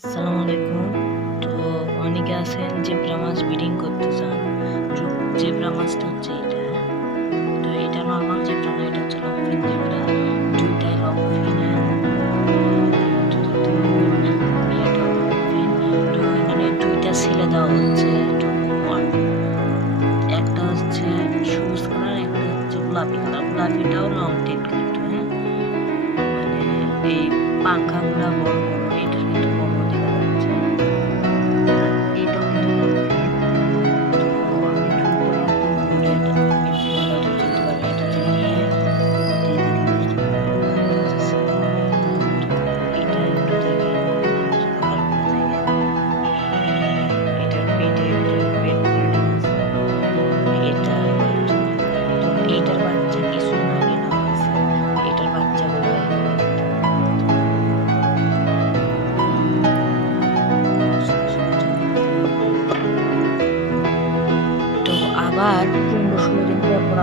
আসসালামু আলাইকুম তো অনেকে আছেন জেব্রা মাছ ব্রিডিং করতে চান। জেব্রা মাছটা হচ্ছে এটা। তো এটা নর্মাল জেব্রা না এটা হচ্ছে লংফিন জেব্রা দুইটাই লংফিন তো এখানে দুইটা ছেলে দেওয়া হচ্ছে। একটা হচ্ছে সবুজ কালার একটা হচ্ছে গোলাপি কালার গোলাপিটাও লং টেন কিন্তু হ্যাঁ। মানে এই পাখাগুলা বড় বড়।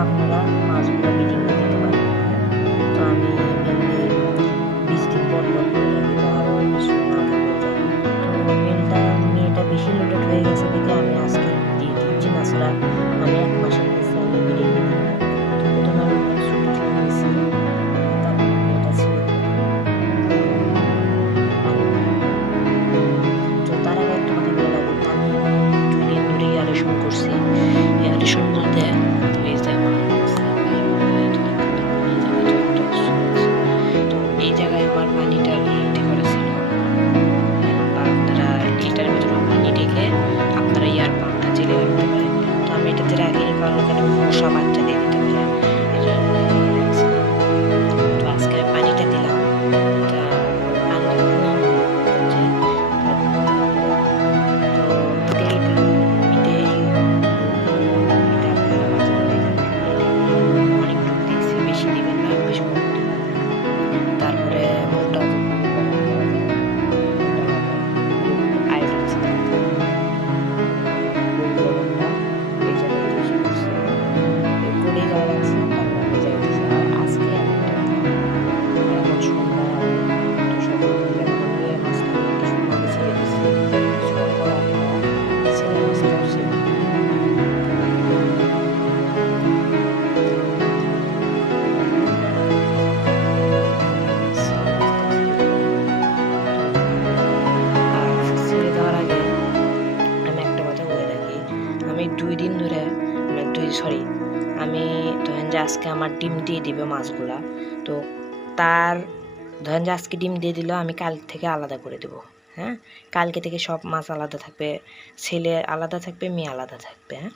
দিন পর পর আপনারা মাছগুলো ব্রিডিং আজকে আমার ডিম দিয়ে দিবে মাছগুলা। তো তার, ধরেন যে আজকে ডিম দিয়ে দিল, আমি কাল থেকে আলাদা করে দেবো হ্যাঁ? কালকে থেকে সব মাছ আলাদা থাকবে, ছেলে আলাদা থাকবে, মেয়ে আলাদা থাকবে হ্যাঁ?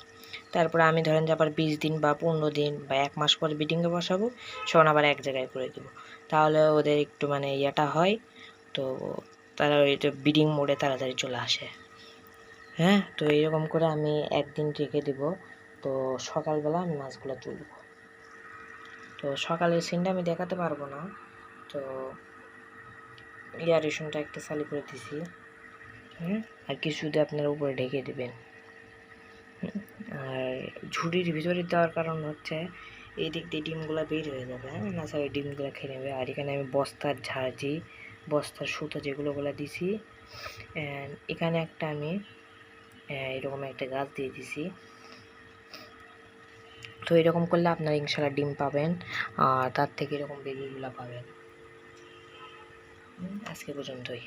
তারপরে আমি ধরেন যে আবার বিশ দিন বা পনেরো দিন বা এক মাস পরে বিডিংয়ে বসাবো সব আবার এক জায়গায় করে দেবো। তাহলে ওদের একটু মানে ইয়েটা হয়, তো তারা এটা বিডিং মোডে তাড়াতাড়ি চলে আসে হ্যাঁ? তো এরকম করে আমি একদিন রেখে দিব, তো সকালবেলা আমি মাছগুলো তুলব। তো সকালের সিনটা আমি দেখাতে পারব না। তো এয়ারেশনটা একটা চালু করে দিছি। হ্যাঁ আর কিছু দিয়ে আপনারা উপরে ঢেকে দেবেন। আর ঝুড়ির ভিতরে দেওয়ার কারণ হচ্ছে এই দিক দিয়ে ডিমগুলো বের হয়ে যাবে। হ্যাঁ? না স্যার ডিমগুলো খেয়ে নেবে। আর এখানে আমি বস্তার ঝাঁঝি, বস্তার সুতো যেগুলো গুলো দিছি এখানে একটা আমি এরকম একটা গাছ দিয়ে দিছি। তো এরকম করলে আপনার ইনশাল্লাহ ডিম পাবেন, আর তার থেকে এরকম বেবিগুলো পাবেন। আজকে পর্যন্তই।